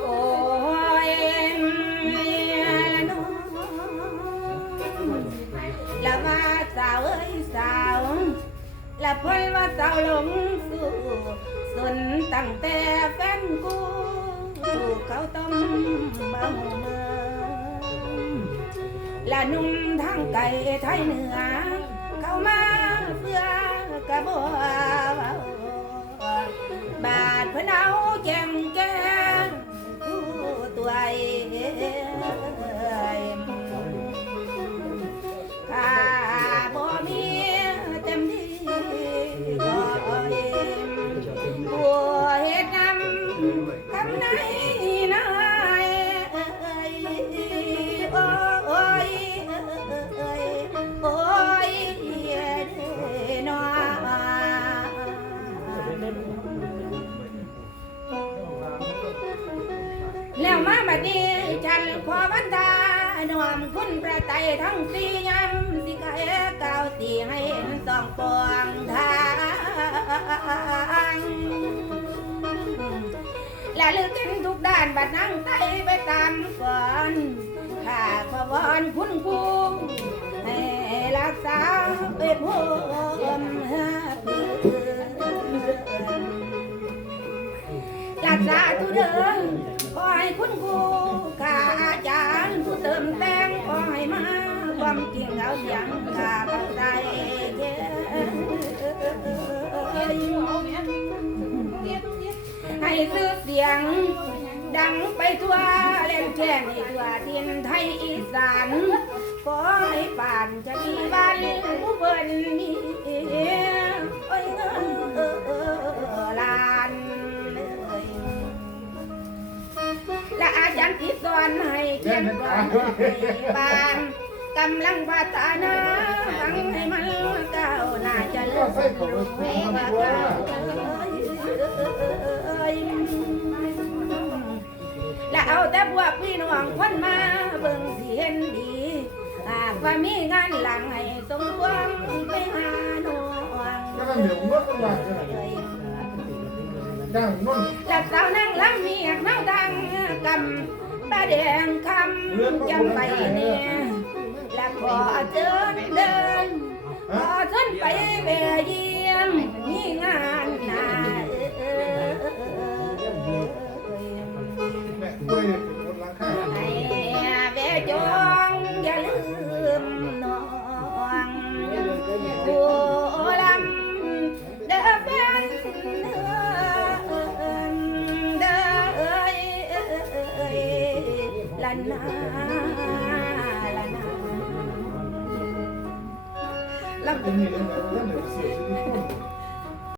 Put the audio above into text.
โอ้ยละน้องละว่าสาวเอ้ยสาวละเพิ่นว่าสาวหลงสู่สนตั้งแต่แฟนกูถูกเขาต้มเบาเมืองละนุ่มทางไก่ไทยเหนือเข้ามาเพื่อกระบอกบาดเพิ่นเอาแจมแก้มผู้ตัวถ้าบ่มีเต็มที่ก็บัวเฮ็ดนำคำไหนนายโอ้ยโอ้ยน้อแล้วมาบัดนี้ฉันขอวันตาหน่วมคุณประไตทั้งสี่ยำสิกะเก้าสี่ให้เห็นสองปวงทางและลึกกันทุกด้านบัดนั่งไตไปตามก่อนข้าขอวอนคุณครูให้รักษาไปพูมรักษาทุเดินขอให้คุณครูข้าอาจารย์ผู้เติมแต่งขอให้มาความจริงเอาเสียงข้าเข้าใจให้ซื้อเสียงดังไปทั่วเล่นแจ้งให้ทั่วทินไทยอีสานขอให้ป่านจะมีวันผู้เพิ่นมีโอ้ยลานและอาจารย์ที่สอนให้เขียนก่อนบานกำลังพัฒนาหวังให้มันก้าวหน้าจะเลิกรู้ว่าก้าวและเอาแต่พวกพี่น้องคนมาเบิ่งสิเห็นดีหากว่ามีงานหลังให้สมความไปหาน้องและสาวนั่งลำเมียกเน่าดังกำตาแดงคำจำไปเนี่ยและขอเชิญเดินขอเชิญไปแวะเยี่ยมมีงานหนาให้แวะจองอย่าลืมน้องบัวลำเด้อแฟนละนาละนาลำ